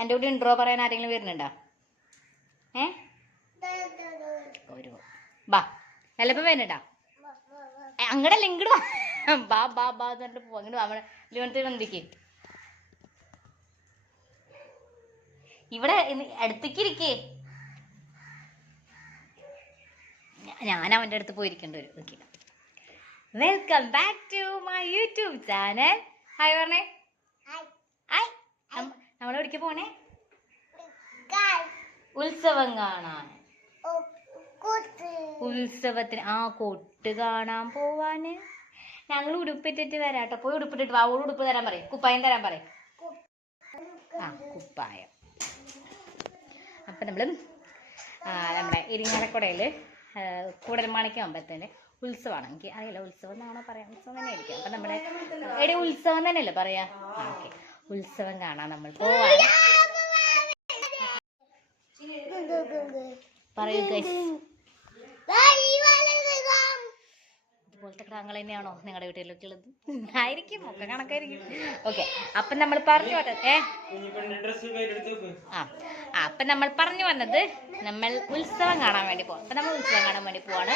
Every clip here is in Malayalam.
എൻ്റെ കൂടെ ഇൻട്രോ പറയാൻ ആരെങ്കിലും വരുന്നുണ്ടോ? ഒരു ബാ എല്ലപ്പം വരുന്നുണ്ടോ? അങ്ങടല്ല ഇങ്ങോട്ട് ബാ ബാ ബാ എന്നിട്ട് പോവാ. ഇങ്ങോട്ട് അവിടെ ലിവണത്തിൽ വന്നിരിക്കേ. ഇവിടെ അടുത്തേക്ക് ഇരിക്കേ. ഞാൻ അവൻ്റെ അടുത്ത് പോയിരിക്കേണ്ടി വരും. Okay, welcome back to my YouTube channel. Hi പറഞ്ഞേ. ഹായ്. നമ്മളെവിടേക്ക് പോണേ? ഉത്സവം കാണാൻ. ഉത്സവത്തിന് കൊട്ട് കാണാൻ പോവാന്. ഞങ്ങൾ ഉടുപ്പിട്ടിട്ട് വരാട്ടോ. പോയി ഉടുപ്പിട്ടിട്ട് വാ. ഉടുപ്പ് തരാൻ പറയും, കുപ്പായം തരാൻ പറയും. കുപ്പായം. അപ്പം നമ്മൾ നമ്മുടെ ഇരിങ്ങാലക്കുടയിൽ കൂടൽമാണിക്കം അമ്പലത്തിൻ്റെ ഉത്സവമാണ്. എനിക്ക് അറിയില്ല ഉത്സവം എന്നാണോ പറയാം, ഉത്സവം തന്നെ ആയിരിക്കും. അപ്പം നമ്മുടെ എവിടെ ഉത്സവം തന്നെയല്ലേ പറയാ? ഓക്കെ, ഉത്സവം കാണാൻ നമ്മൾ പോവാൻ. പറയൂ ഗൈസ്. ഇതുപോലത്തെ ക്രാങ്ങൾ തന്നെയാണോ നിങ്ങളുടെ വീട്ടിലൊക്കെ ഉള്ളത്? ആയിരിക്കും, ഒക്കെ കണക്കായിരിക്കും. ഓക്കെ, അപ്പം നമ്മൾ പറഞ്ഞു വന്നത് അപ്പം നമ്മൾ പറഞ്ഞു വന്നത് നമ്മൾ ഉത്സവം കാണാൻ വേണ്ടി പോവാം. അപ്പം നമ്മൾ ഉത്സവം കാണാൻ വേണ്ടി പോവാണ്.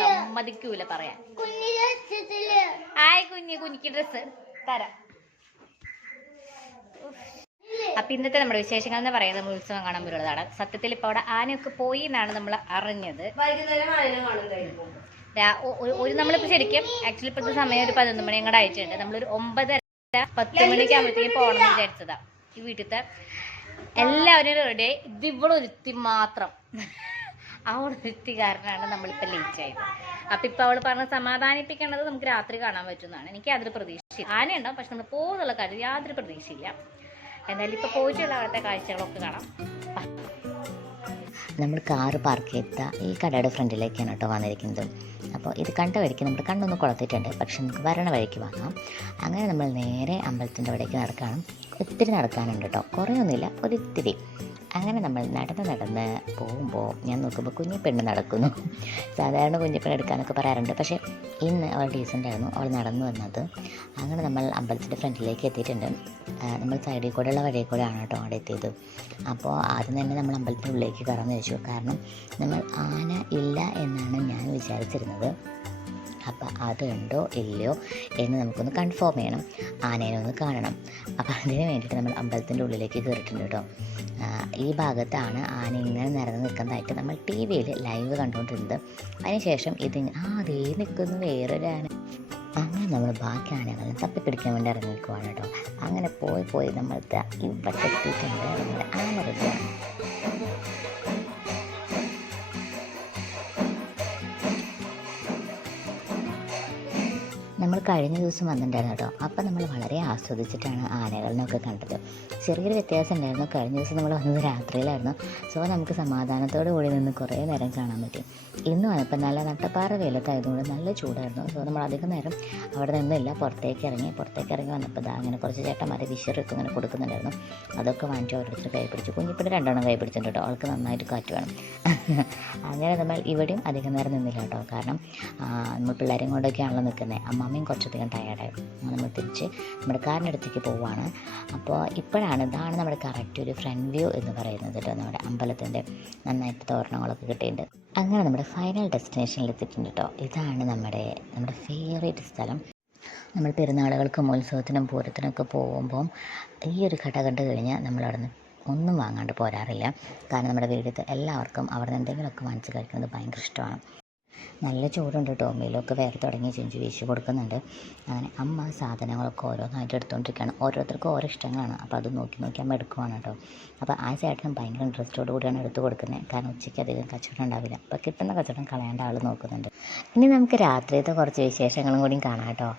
സമ്മതിക്കൂല പറയാൻ. ഹായ് കുഞ്ഞിക്ക് ഡ്രസ്സ് തരാം. അപ്പം ഇന്നത്തെ നമ്മുടെ വിശേഷങ്ങൾ എന്ന് പറയുന്നത് നമ്മൾ ഉത്സവം കാണാൻ വരുന്നതാണ്. സത്യത്തിൽ ഇപ്പോൾ അവിടെ ആനയൊക്കെ പോയി എന്നാണ് നമ്മൾ അറിഞ്ഞത്. നമ്മളിപ്പോൾ ശരിക്കും ആക്ച്വലി ഇപ്പോഴത്തെ സമയം ഒരു 11 മണി അങ്ങോട്ട് ആയിട്ടുണ്ട്. നമ്മളൊരു 9:30-10 മണിക്ക് ആകുമ്പോഴത്തേക്കും പോകണം എന്ന് വിചാരിച്ചതാണ്. ഈ വീട്ടിലത്തെ എല്ലാവരും റെഡി. ഇത് ഇവളൊരുത്തി മാത്രം, ആ ഒരുത്തി കാരണമാണ് നമ്മളിപ്പോൾ ലേറ്റ് ആയത്. അപ്പം ഇപ്പം അവൾ പറഞ്ഞ് സമാധാനിപ്പിക്കേണ്ടത് നമുക്ക് രാത്രി കാണാൻ പറ്റുന്നതാണ്. എനിക്ക് യാതൊരു പ്രതീക്ഷയില്ല. ആനയുണ്ടാവും, പക്ഷെ നമ്മൾ പോകുന്നുള്ള കാര്യം യാതൊരു പ്രതീക്ഷയില്ല. എന്നാലും ഇപ്പോൾ പോയിട്ടുള്ള അവിടുത്തെ കാഴ്ചകളൊക്കെ കാണാം. നമ്മൾ കാറ് പാർക്ക് ചെയ്ത ഈ കടയുടെ ഫ്രണ്ടിലേക്കാണ് കേട്ടോ വന്നിരിക്കുന്നത്. അപ്പോൾ ഇത് കണ്ട വഴിക്ക് നമ്മൾ കണ്ണൊന്ന് കുളത്തിട്ടുണ്ട്, പക്ഷെ നമുക്ക് വരണ വഴിക്ക് വാങ്ങാം. അങ്ങനെ നമ്മൾ നേരെ അമ്പലത്തിൻ്റെ അവിടേക്ക് നടക്കണം. ഒത്തിരി നടക്കാനുണ്ട് കേട്ടോ, കുറേ ഒന്നുമില്ല, ഒരിത്തിരി. അങ്ങനെ നമ്മൾ നടന്ന് പോകുമ്പോൾ ഞാൻ നോക്കുമ്പോൾ കുഞ്ഞിപ്പെണ്ണ് നടക്കുന്നു. സാധാരണ കുഞ്ഞിപ്പെണ്ണ് എടുക്കാനൊക്കെ പറയാറുണ്ട്, പക്ഷേ ഇന്ന് അവൾ ഡീസൻ്റ് ആയിരുന്നു, അവൾ നടന്നു വന്നത്. അങ്ങനെ നമ്മൾ അമ്പലത്തിൻ്റെ ഫ്രണ്ടിലേക്ക് എത്തിയിട്ടുണ്ട്. നമ്മൾ സൈഡിൽ കൂടെയുള്ള വഴിയിൽ കൂടെയാണ് കേട്ടോ അവിടെ എത്തിയത്. അപ്പോൾ ആദ്യം തന്നെ നമ്മൾ അമ്പലത്തിൻ്റെ ഉള്ളിലേക്ക് കയറാമെന്ന് വെച്ചു. കാരണം നമ്മൾ ആന ഇല്ല എന്നാണ് ഞാൻ വിചാരിച്ചിരുന്നത്. അപ്പോൾ അതുണ്ടോ ഇല്ലയോ എന്ന് നമുക്കൊന്ന് കൺഫേം ചെയ്യണം, ആനേനെ ഒന്ന് കാണണം. അപ്പോൾ അതിന് വേണ്ടിയിട്ട് നമ്മൾ അമ്പലത്തിൻ്റെ ഉള്ളിലേക്ക് കയറിയിട്ടുണ്ട് കേട്ടോ. ഈ ഭാഗത്താണ് ആന ഇങ്ങനെ നിറഞ്ഞു നിൽക്കുന്നതായിട്ട് നമ്മൾ TV-യിൽ ലൈവ് കണ്ടുകൊണ്ടിരുന്നത്. അതിനുശേഷം അതേ നിൽക്കുന്നു വേറൊരു ആന. അങ്ങനെ നമ്മൾ ബാക്കി ആനകളെ തപ്പിപ്പിടിക്കാൻ വേണ്ടി ഇറങ്ങി നിൽക്കുവാണ് കേട്ടോ. അങ്ങനെ പോയി നമ്മൾ ഇവിടെ എത്തിയിട്ടുണ്ട്. നമ്മുടെ ആന റെഡിയാണ്. നമ്മൾ കഴിഞ്ഞ ദിവസം വന്നിട്ടുണ്ടായിരുന്നു കേട്ടോ. അപ്പം നമ്മൾ വളരെ ആസ്വദിച്ചിട്ടാണ് ആനകളിനൊക്കെ കണ്ടത്. ചെറിയൊരു വ്യത്യാസം ഉണ്ടായിരുന്നു. കഴിഞ്ഞ ദിവസം നമ്മൾ വന്നത് രാത്രിയിലായിരുന്നു. സോ നമുക്ക് സമാധാനത്തോടു കൂടി നിന്ന് കുറേ നേരം കാണാൻ പറ്റി. ഇന്ന് വന്നപ്പോൾ നല്ല നട്ടപ്പാറ വെയിലത്തായതുകൊണ്ട് നല്ല ചൂടായിരുന്നു. സോ നമ്മൾ അധികം നേരം അവിടെ നിന്നില്ല, പുറത്തേക്ക് ഇറങ്ങി വന്നപ്പോൾ അങ്ങനെ കുറച്ച് ചേട്ടന്മാരെ വിഷറൊക്കെ ഇങ്ങനെ കൊടുക്കുന്നുണ്ടായിരുന്നു. അതൊക്കെ വാങ്ങിച്ചു ഓരോരുത്തർ കൈ പിടിച്ചു. കുഞ്ഞിപ്പിടി 2 കൈ പിടിച്ചിട്ടുണ്ട് കേട്ടോ, അവൾക്ക് നന്നായിട്ട് കാറ്റ് വേണം. അങ്ങനെ നമ്മൾ ഇവിടെയും അധികം നേരം നിന്നില്ല കേട്ടോ. കാരണം നമ്മൾ പിള്ളേരെയും കൊണ്ടൊക്കെയാണല്ലോ നിൽക്കുന്നത്. അമ്മാമ്മയും കുറച്ചധികം ടയേർഡായി. നമ്മൾ തിരിച്ച് നമ്മുടെ കാറിനടുത്തേക്ക് പോവുകയാണ്. അപ്പോൾ ഇതാണ് നമ്മുടെ കറക്റ്റ് ഒരു ഫ്രണ്ട് വ്യൂ എന്ന് പറയുന്നത് കേട്ടോ. നമ്മുടെ അമ്പലത്തിൻ്റെ നന്നായിട്ട് തോരണങ്ങളൊക്കെ കിട്ടിയിട്ടുണ്ട്. അങ്ങനെ നമ്മുടെ ഫൈനൽ ഡെസ്റ്റിനേഷനിൽ എത്തിയിട്ടുണ്ട് കേട്ടോ. ഇതാണ് നമ്മുടെ ഫേവറേറ്റ് സ്ഥലം. നമ്മൾ പെരുന്നാളുകൾക്കും ഉത്സവത്തിനും പൂരത്തിനൊക്കെ പോകുമ്പം ഈ ഒരു കട കണ്ടു കഴിഞ്ഞാൽ നമ്മളവിടെ നിന്ന് ഒന്നും വാങ്ങാണ്ട് പോരാറില്ല. കാരണം നമ്മുടെ വീട്ടിലത്തെ എല്ലാവർക്കും അവിടെ നിന്ന് എന്തെങ്കിലുമൊക്കെ വാങ്ങിച്ച് കഴിക്കുന്നത് ഭയങ്കര ഇഷ്ടമാണ്. നല്ല ചൂടുണ്ട് കേട്ടോ. മീലൊക്കെ വേറെ തുടങ്ങി ചെഞ്ചു വീശി കൊടുക്കുന്നുണ്ട്. അങ്ങനെ അമ്മ സാധനങ്ങളൊക്കെ ഓരോന്നായിട്ട് എടുത്തുകൊണ്ടിരിക്കുകയാണ്. ഓരോരുത്തർക്കും ഓരോ ഇഷ്ടങ്ങളാണ്. അപ്പോൾ അത് നോക്കി അമ്മ എടുക്കുവാണ് കേട്ടോ. അപ്പോൾ ആ ചേട്ടനും ഭയങ്കര ഇൻട്രസ്റ്റോട് കൂടിയാണ് എടുത്തു കൊടുക്കുന്നത്. കാരണം ഉച്ചയ്ക്ക് അധികം കച്ചവടം ഉണ്ടാവില്ല. അപ്പോൾ കിട്ടുന്ന കച്ചവടം കളയേണ്ട ആൾ നോക്കുന്നുണ്ട്. ഇനി നമുക്ക് രാത്രിയത്തെ കുറച്ച് വിശേഷങ്ങളും കൂടിയും കാണാം കേട്ടോ.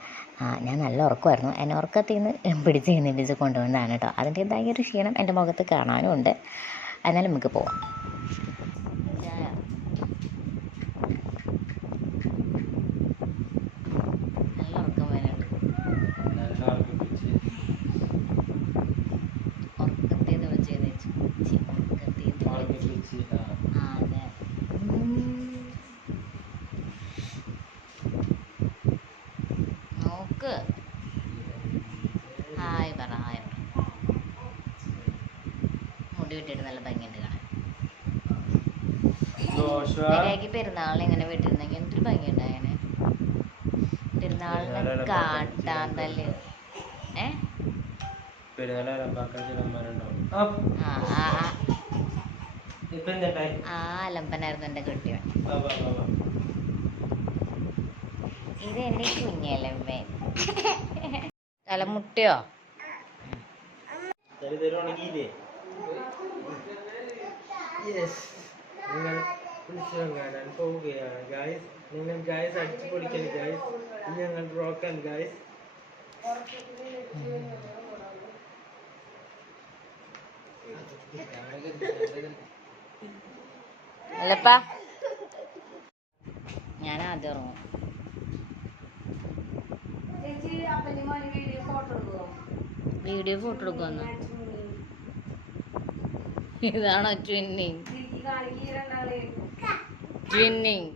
ഞാൻ നല്ല ഉറക്കമായിരുന്നു. എന്നെ ഉറക്കത്തിൽ നിന്ന് പിടിച്ച് കൊണ്ടുവന്നതാണ് കേട്ടോ. അതിൻ്റേതായ ഒരു ക്ഷീണം എൻ്റെ മുഖത്ത് കാണാനും ഉണ്ട്. എന്നാലും നമുക്ക് പോവാം. നോക്ക് ഹായ് പറ. മുടി വെട്ടിയിട്ട് നല്ല ഭംഗിയുണ്ട് കാണാൻ. മര്യാദയ്ക്ക് പെരുന്നാളിന് ഇങ്ങനെ വെട്ടിയിരുന്നെങ്കിൽ എന്തൊരു ഭംഗിയുണ്ടായേനെ. പെരുന്നാളിന് കാട്ടാന്തല് അലമ്പനായിരുന്നു എൻ്റെ കെട്ടിയവൻ. ഇത് എൻ്റെ കുഞ്ഞലമ്പൻ. തലമുട്ടിയോ? നിങ്ങൾ ഉത്സവം കാണാൻ പോവുകയാണ് ഗായ്സ്. നിങ്ങൾ ഗായ്സ് അടിച്ചു പൊളിക്കല് ഗായ്സ്. ഞങ്ങൾ റോക്കാൻ ഗായ്സ്. അല്ലപ്പാ ഞാൻ ആദ്യം ഉറങ്ങും. വീഡിയോ ഫോട്ടോ എടുക്കുമെന്ന്. ഇതാണോ ട്വിന്നിങ്? ട്വിന്നിങ്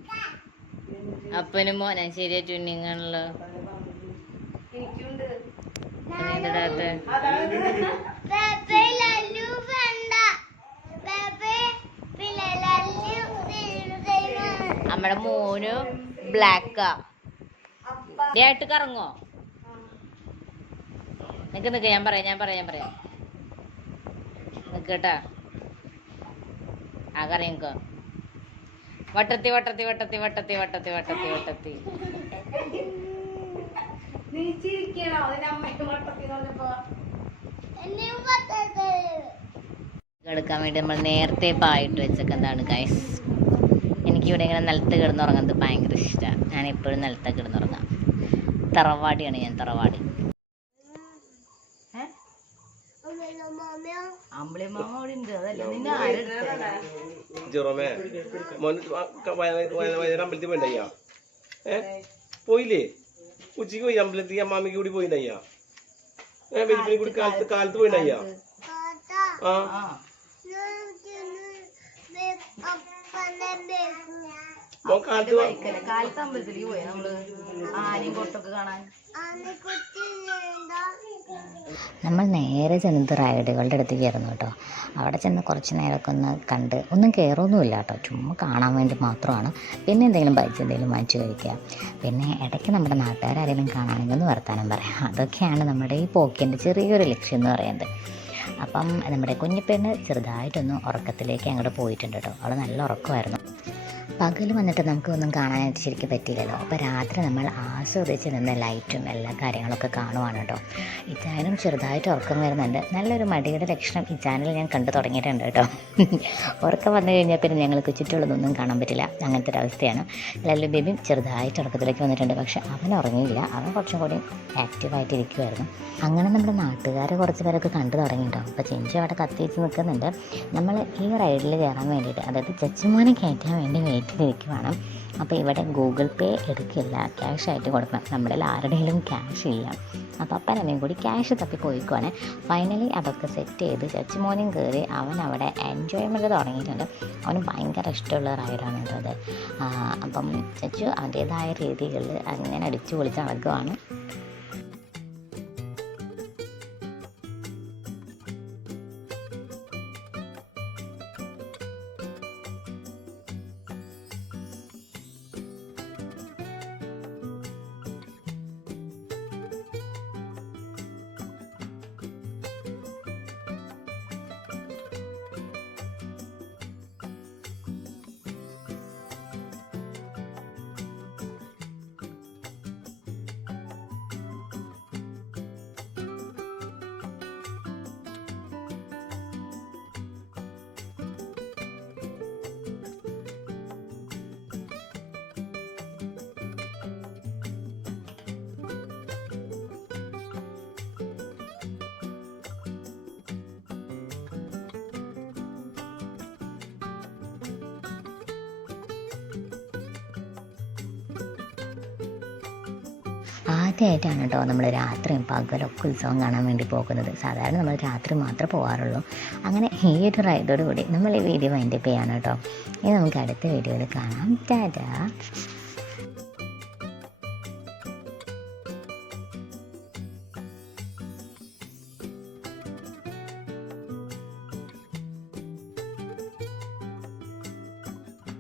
അപ്പനും മോനെ ശരിയാ ട്വിന്നിങ് ആണല്ലോ. നമ്മുടെ മോന് ബ്ലാക്കാ. ആയിട്ട് കറങ്ങോ? നിക്ക് ഞാൻ പറയാം നിക്കട്ടാ. ആ കറിയങ്കോ വട്ടത്തി എടുക്കാൻ വേണ്ടി നമ്മൾ നേരത്തെ പായിട്ട് വെച്ചൊക്കെ എന്താണ് ഗൈസ്. എനിക്കിവിടെ ഇങ്ങനെ നിലത്ത് കിടന്നുറങ്ങുന്നത് ഭയങ്കര ഇഷ്ടമാണ്. ഞാൻ എപ്പോഴും നിലത്ത് കിടന്നുറങ്ങാം. തറവാടിയാണ് ഞാൻ, തറവാടി. അമ്പലത്തിൽ പോയിണ്ടയ്യാ? പോയില്ലേ? ഉച്ചക്ക് പോയി അമ്പലത്തിൽ അമ്മാമിക്ക് കൂടി പോയിണ്ടയ്യാ? വെലിപ്പിനെ കൂടി കാലത്ത് പോയിണ്ടയ്യാ? ആ കാലത്ത് അമ്പലത്തിലേക്ക് പോയി നമ്മള് ആനയും കൊട്ടൊക്കെ കാണാൻ. നമ്മൾ നേരെ ചെന്നത് റൈഡുകളുടെ അടുത്ത് കയറുന്നു കേട്ടോ. അവിടെ ചെന്ന് കുറച്ച് നേരമൊക്കെ ഒന്ന് കണ്ട് ഒന്നും കയറൊന്നുമില്ല കേട്ടോ, ചുമ്മാ കാണാൻ വേണ്ടി മാത്രമാണ്. പിന്നെ എന്തെങ്കിലും ബൈക്ക് എന്തെങ്കിലും വാങ്ങിച്ച് കഴിക്കുക. പിന്നെ ഇടയ്ക്ക് നമ്മുടെ നാട്ടുകാരെങ്കിലും കാണുകയാണെങ്കിൽ ഒന്ന് വർത്താനം പറയാം. അതൊക്കെയാണ് നമ്മുടെ ഈ പോക്കിൻ്റെ ചെറിയൊരു ലക്ഷ്യം എന്ന് പറയുന്നത്. അപ്പം നമ്മുടെ കുഞ്ഞിപ്പെണ്ണ് ചെറുതായിട്ടൊന്ന് ഉറക്കത്തിലേക്ക് അങ്ങോട്ട് പോയിട്ടുണ്ട് കേട്ടോ. അവൾ നല്ല ഉറക്കമായിരുന്നു. പകൽ വന്നിട്ട് നമുക്കൊന്നും കാണാനായിട്ട് ശരിക്കും പറ്റിയില്ലല്ലോ. അപ്പോൾ രാത്രി നമ്മൾ ആസ്വദിച്ച് നിന്ന് ലൈറ്റും എല്ലാ കാര്യങ്ങളൊക്കെ കാണുവാണ് കേട്ടോ. ഈ ചാനലും ചെറുതായിട്ട് ഉറക്കം വരുന്നുണ്ട്. നല്ലൊരു മടിയുടെ ലക്ഷണം ഈ ചാനൽ ഞാൻ കണ്ടു തുടങ്ങിയിട്ടുണ്ട് കേട്ടോ. ഉറക്കം വന്നു കഴിഞ്ഞാൽ പിന്നെ ഞങ്ങൾക്ക് ചുറ്റുള്ളതൊന്നും കാണാൻ പറ്റില്ല, അങ്ങനത്തെ ഒരു അവസ്ഥയാണ്. ലല്ലു ബേബിയും ചെറുതായിട്ട് ഉറക്കത്തിലേക്ക് വന്നിട്ടുണ്ട്. പക്ഷെ അവൻ ഉറങ്ങിയില്ല, അവൻ കുറച്ചും കൂടി ആക്റ്റീവായിട്ടിരിക്കുമായിരുന്നു. അങ്ങനെ നമ്മുടെ നാട്ടുകാർ കുറച്ച് പേരൊക്കെ കണ്ടു തുടങ്ങി കേട്ടോ. അപ്പോൾ ചിഞ്ചു അവിടെ കത്തിച്ച് നിൽക്കുന്നുണ്ട്. നമ്മൾ ഈ റൈഡിൽ കയറാൻ വേണ്ടിയിട്ട്, അതായത് ചച്ചുമോനെ കയറ്റാൻ വേണ്ടി വെയിറ്റിലിരിക്കുവാണ്. അപ്പോൾ ഇവിടെ ഗൂഗിൾ പേ എടുക്കില്ല, ക്യാഷ് ആയിട്ട് കൊടുക്കണം. നമ്മുടെ ആരുടെയും ക്യാഷ് ഇല്ല. അപ്പോൾ അപ്പനെയും കൂടി ക്യാഷ് തപ്പി പോയിക്കുവാണ്. ഫൈനലി അതൊക്കെ സെറ്റ് ചെയ്ത് ചച്ചുമോനും കയറി അവൻ അവിടെ എൻജോയ്മെൻറ്റ് തുടങ്ങിയിട്ടുണ്ട്. അവന് ഭയങ്കര ഇഷ്ടമുള്ള റൈഡാണ് കേട്ടോ അത്. അപ്പം ചച്ചു അതിൻ്റേതായ രീതികളിൽ അങ്ങനെ അടിച്ചു പൊളിച്ച് നടക്കുവാണ്. ആദ്യമായിട്ടാണ് കേട്ടോ നമ്മൾ രാത്രിയും പകലൊക്കെ ഉത്സവം കാണാൻ വേണ്ടി പോകുന്നത്. സാധാരണ നമ്മൾ രാത്രി മാത്രമേ പോകാറുള്ളൂ. അങ്ങനെ ഈ ഒരു റൈഡോട് കൂടി നമ്മൾ ഈ വീഡിയോ വൈൻഡപ്പ് ചെയ്യാണ് കേട്ടോ. ഇനി നമുക്ക് അടുത്ത വീഡിയോയിൽ കാണാം. ടാറ്റാ.